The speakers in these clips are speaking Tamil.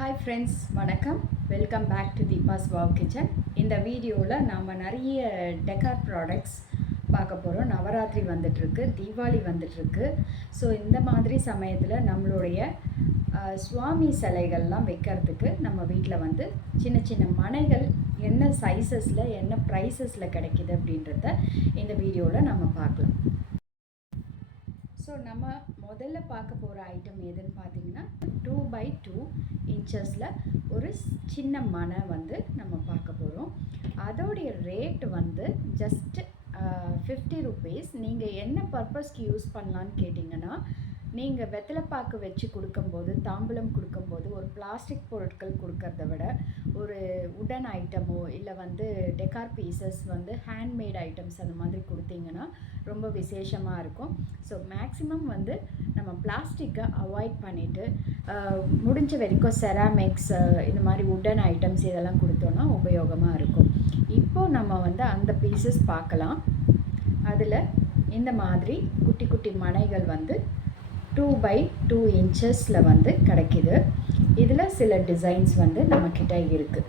ஹாய் ஃப்ரெண்ட்ஸ் வணக்கம். Welcome back to Deepa's wow kitchen இந்த வீடியோவில் நாம் நிறைய டெக்கார் ப்ராடக்ட்ஸ் பார்க்க போகிறோம் நவராத்திரி வந்துட்டுருக்கு தீபாவளி வந்துட்டுருக்கு. ஸோ இந்த மாதிரி சமயத்தில் நம்மளுடைய சுவாமி சிலைகள்லாம் வைக்கிறதுக்கு நம்ம வீட்டில் வந்து சின்ன சின்ன மனைகள் என்ன சைஸஸில் என்ன ப்ரைஸஸில் கிடைக்கிது அப்படின்றத இந்த வீடியோவில் நம்ம பார்க்கலாம். ஸோ நம்ம முதல்ல பார்க்க போகிற ஐட்டம் எதுன்னு பார்த்தீங்கன்னா டூ பை டூ இன்ச்சஸில் ஒரு சின்ன மனை வந்து நம்ம பார்க்க போகிறோம் அதோடைய ரேட் வந்து ஜஸ்ட் ஃபிஃப்டி ருபீஸ் நீங்கள் என்ன பர்பஸ்க்கு யூஸ் பண்ணலான்னு கேட்டிங்கன்னா நீங்கள் வெத்தலைப்பாக்கு வச்சு கொடுக்கும்போது தாம்பூலம் கொடுக்கும்போது ஒரு பிளாஸ்டிக் பொருட்கள் கொடுக்கறத விட ஒரு உடன் ஐட்டமோ இல்லை வந்து டெக்கார் பீசஸ் வந்து ஹேண்ட்மேட் ஐட்டம்ஸ் அந்த மாதிரி கொடுத்தீங்கன்னா ரொம்ப விசேஷமாக இருக்கும். ஸோ மேக்ஸிமம் வந்து நம்ம பிளாஸ்டிக்கை அவாய்ட் பண்ணிவிட்டு முடிஞ்ச வரைக்கும் செராமிக்ஸ் இந்த மாதிரி உடன் ஐட்டம்ஸ் இதெல்லாம் கொடுத்தோன்னா உபயோகமாக இருக்கும். இப்போ நம்ம வந்து அந்த பீசஸ் பார்க்கலாம் அதில் இந்த மாதிரி குட்டி குட்டி மனைகள் வந்து டூ பை டூ இன்ச்சஸில் வந்து கிடைக்கிது. இதில் சில டிசைன்ஸ் வந்து நம்மக்கிட்ட இருக்குது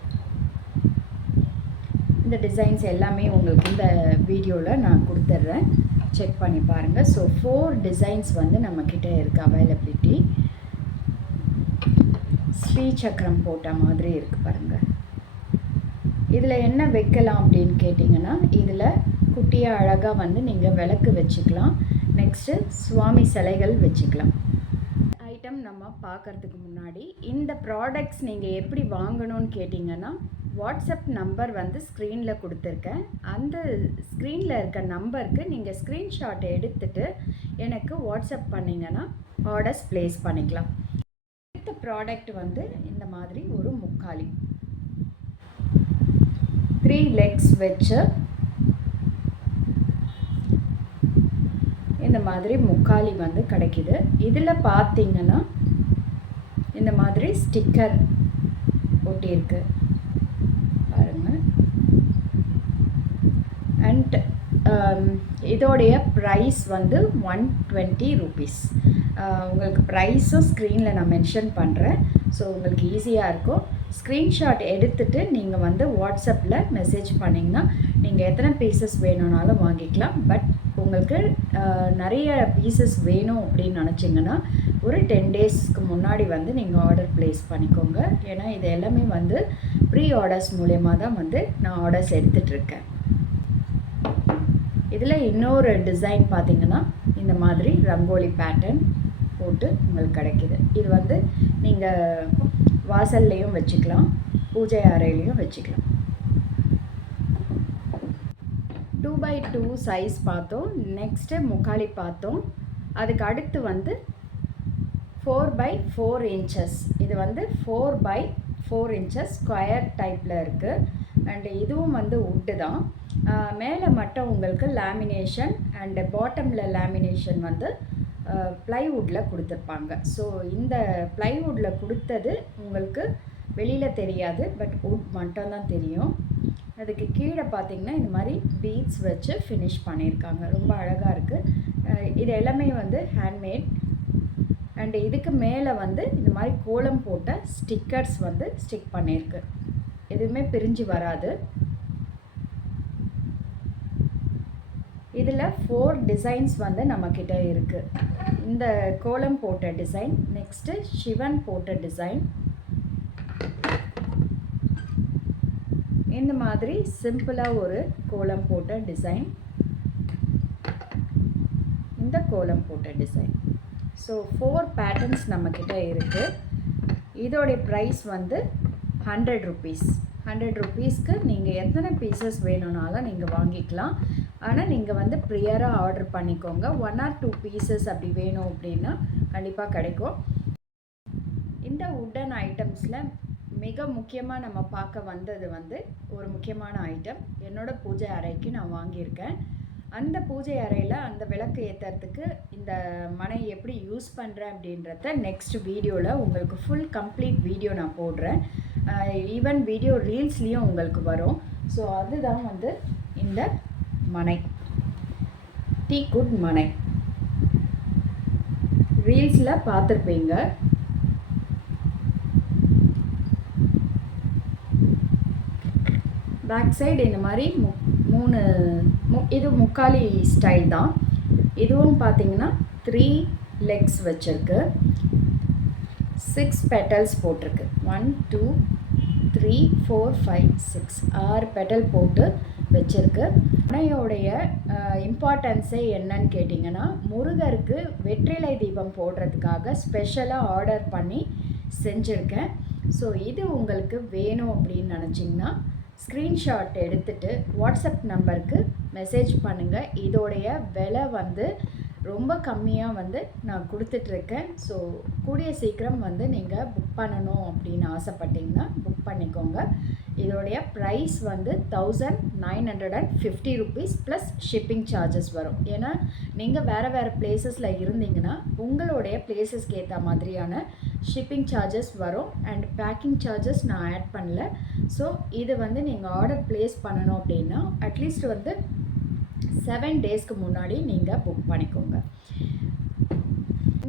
இந்த டிசைன்ஸ் எல்லாமே உங்களுக்கு இந்த வீடியோவில் நான் கொடுத்துட்றேன். செக் பண்ணி பாருங்கள் ஸோ ஃபோர் டிசைன்ஸ் வந்து நம்மக்கிட்ட இருக்குது அவைலபிலிட்டி ஸ்ரீ சக்கரம் போட்ட மாதிரி இருக்குது பாருங்கள் இதில் என்ன வைக்கலாம் அப்படின்னு கேட்டிங்கன்னா இதில் குட்டியாக அழகாக வந்து நீங்கள் விளக்கு வச்சுக்கலாம். நெக்ஸ்ட்டு சுவாமி சிலைகள் வச்சுக்கலாம். ஐட்டம் நம்ம பார்க்கறதுக்கு முன்னாடி இந்த ப்ராடக்ட்ஸ் நீங்கள் எப்படி வாங்கணும்னு கேட்டிங்கன்னா வாட்ஸ்அப் நம்பர் வந்து ஸ்க்ரீனில் கொடுத்துருக்கேன். அந்த ஸ்க்ரீனில் இருக்க நம்பருக்கு நீங்கள் ஸ்க்ரீன்ஷாட் எடுத்துட்டு எனக்கு வாட்ஸ்அப் பண்ணிங்கன்னா ஆர்டர்ஸ் ப்ளேஸ் பண்ணிக்கலாம். அடுத்த ப்ராடக்ட் வந்து இந்த மாதிரி ஒரு முக்காலி த்ரீ லெக்ஸ் வச்சு இந்த மாதிரி முக்காலி வந்து கிடைக்குது. இதில் பார்த்தீங்கன்னா இந்த மாதிரி ஸ்டிக்கர் ஒட்டியிருக்கு பாருங்க. அண்ட் um, இதோடைய ப்ரைஸ் வந்து ஒன் டுவெண்ட்டி ருபீஸ் உங்களுக்கு ப்ரைஸும் ஸ்க்ரீனில் நான் மென்ஷன் பண்ணுறேன் ஸோ உங்களுக்கு ஈஸியாக இருக்கும். ஸ்க்ரீன்ஷாட் எடுத்துட்டு நீங்கள் வந்து வாட்ஸ்அப்பில் மெசேஜ் பண்ணிங்கன்னா நீங்கள் எத்தனை பீசஸ் வேணும்னாலும் வாங்கிக்கலாம். பட் உங்களுக்கு நிறைய பீசஸ் வேணும் அப்படின்னு நினச்சிங்கன்னா ஒரு டென் டேஸ்க்கு முன்னாடி வந்து நீங்கள் ஆர்டர் ப்ளேஸ் பண்ணிக்கோங்க. ஏன்னா இது எல்லாமே வந்து ப்ரீ ஆர்டர்ஸ் மூலயமா தான் வந்து நான் ஆர்டர்ஸ் எடுத்துகிட்ருக்கேன் இதில் இன்னொரு டிசைன் பார்த்திங்கன்னா இந்த மாதிரி ரங்கோலி பேட்டர்ன் போட்டு உங்களுக்கு கிடைக்கிது. இது வந்து நீங்கள் வாசல்லையும் வச்சுக்கலாம் பூஜை அறையிலையும் வச்சுக்கலாம். டூ பை டூ சைஸ் பார்த்தோம். நெக்ஸ்ட்டு முக்காலி பார்த்தோம். அதுக்கு அடுத்து வந்து ஃபோர் பை ஃபோர் இன்ச்சஸ் இது வந்து four by four inches square டைப்பில் இருக்குது அண்டு இதுவும் வந்து உட்டு தான். மேலே மட்டும் உங்களுக்கு லேமினேஷன் அண்டு பாட்டமில் லேமினேஷன் வந்து ப்ளைவுட்டில் கொடுத்துருப்பாங்க. ஸோ இந்த ப்ளைவுட்டில் கொடுத்தது உங்களுக்கு வெளியில் தெரியாது பட் உட் மட்டும் தான் தெரியும். அதுக்கு கீழே பார்த்தீங்கன்னா இந்த மாதிரி பீட்ஸ் வச்சு ஃபினிஷ் பண்ணியிருக்காங்க. ரொம்ப அழகாக இருக்குது இது எல்லாமே வந்து ஹேண்ட்மேட் அண்ட் இதுக்கு மேலே வந்து இந்த மாதிரி கோலம் போட்ட ஸ்டிக்கர்ஸ் வந்து ஸ்டிக் பண்ணியிருக்கு. எதுவுமே பிரிஞ்சு வராது. இதில் ஃபோர் டிசைன்ஸ் வந்து நம்மக்கிட்ட இருக்குது இந்த கோலம் போட்ட டிசைன் நெக்ஸ்ட்டு சிவன் போட்ட டிசைன் இந்த மாதிரி சிம்பிளாக ஒரு கோலம் போட்ட டிசைன் இந்த கோலம் போட்ட டிசைன் ஸோ ஃபோர் பேட்டர்ன்ஸ் நம்மக்கிட்ட இருக்குது இதோடைய ப்ரைஸ் வந்து ஹண்ட்ரட் ருபீஸ் ஹண்ட்ரட் ருபீஸ்க்கு நீங்கள் எத்தனை பீசஸ் வேணும்னாலும் நீங்கள் வாங்கிக்கலாம். ஆனால் நீங்கள் வந்து ப்ரியராக ஆர்டர் பண்ணிக்கோங்க. ஒன் ஆர் டூ பீசஸ் அப்படி வேணும் அப்படின்னா கண்டிப்பாக கிடைக்கும். இந்த உட்டன் ஐட்டம்ஸில் மிக முக்கியமாக நம்ம பார்க்க வந்தது வந்து ஒரு முக்கியமான ஐட்டம் என்னோட பூஜை அறைக்கு நான் வாங்கியிருக்கேன். அந்த பூஜை அறையில் அந்த விளக்கு ஏற்றுறதுக்கு இந்த மனை எப்படி யூஸ் பண்ணுறேன் அப்படின்றத நெக்ஸ்ட் வீடியோவில் உங்களுக்கு ஃபுல் கம்ப்ளீட் வீடியோ நான் போடுறேன். ஈவன் வீடியோ ரீல்ஸ்லேயும் உங்களுக்கு வரும். ஸோ அதுதான் வந்து இந்த மனை. டீ குட் மனை. ரீல்ஸில் பார்த்துருப்பீங்க. பேக் சைடு இந்த மாதிரி மு மூணு மு இது முக்காலி ஸ்டைல் தான். இதுவும் பார்த்தீங்கன்னா த்ரீ லெக்ஸ் வச்சுருக்கு. சிக்ஸ் பெட்டல்ஸ் போட்டிருக்கு. One two three four five six ஆறு பெட்டல் போட்டு வச்சுருக்கு. அணையோடைய இம்பார்ட்டன்ஸே என்னன்னு கேட்டிங்கன்னா முருகருக்கு வெற்றிலை தீபம் போடுறதுக்காக ஸ்பெஷலாக ஆர்டர் பண்ணி செஞ்சுருக்கேன். ஸோ இது உங்களுக்கு வேணும் அப்படின்னு நினச்சிங்கன்னா ஸ்க்ரீன்ஷாட் எடுத்துகிட்டு வாட்ஸ்அப் நம்பருக்கு மெசேஜ் பண்ணுங்கள் இதோடைய விலை வந்து ரொம்ப கம்மியாக வந்து நான் கொடுத்துட்ருக்கேன். ஸோ கூடிய சீக்கிரம் வந்து நீங்கள் புக் பண்ணணும் அப்படின்னு ஆசைப்பட்டீங்கன்னா புக் பண்ணிக்கோங்க. இதோடைய ப்ரைஸ் வந்து thousand nine hundred and fifty rupees plus shipping charges வரும். ஏன்னா நீங்கள் வேறு வேறு பிளேசஸில் இருந்தீங்கன்னா உங்களுடைய பிளேசஸ்க்கு ஏற்ற மாதிரியான ஷிப்பிங் சார்ஜஸ் வரும் அண்ட் பேக்கிங் சார்ஜஸ் நான் ஆட் பண்ணல. ஸோ இது வந்து நீங்கள் ஆர்டர் ப்ளேஸ் பண்ணணும் அப்படின்னா அட்லீஸ்ட் வந்து செவன் டேஸ்க்கு முன்னாடி நீங்கள் புக் பண்ணிக்கோங்க.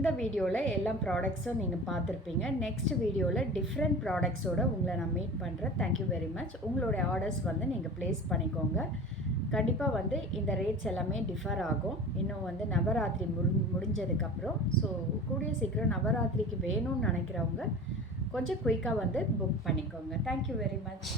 இந்த வீடியோவில் எல்லா ப்ராடக்ட்ஸும் நீங்கள் பார்த்துருப்பீங்க. நெக்ஸ்ட் வீடியோவில் டிஃப்ரெண்ட் ப்ராடக்ட்ஸோட உங்களை நான் மீட் பண்ணுறேன் தேங்க்யூ வெரி மச் உங்களுடைய ஆர்டர்ஸ் வந்து நீங்கள் ப்ளேஸ் பண்ணிக்கோங்க. கண்டிப்பாக வந்து இந்த ரேட்ஸ் எல்லாமே டிஃபர் ஆகும். இன்னும் வந்து நவராத்திரி முடி முடிஞ்சதுக்கப்புறம். ஸோ கூடிய சீக்கிரம் நவராத்திரிக்கு வேணும்னு நினைக்கிறவங்க கொஞ்சம் குயிக்காக வந்து புக் பண்ணிக்கோங்க. Thank you very much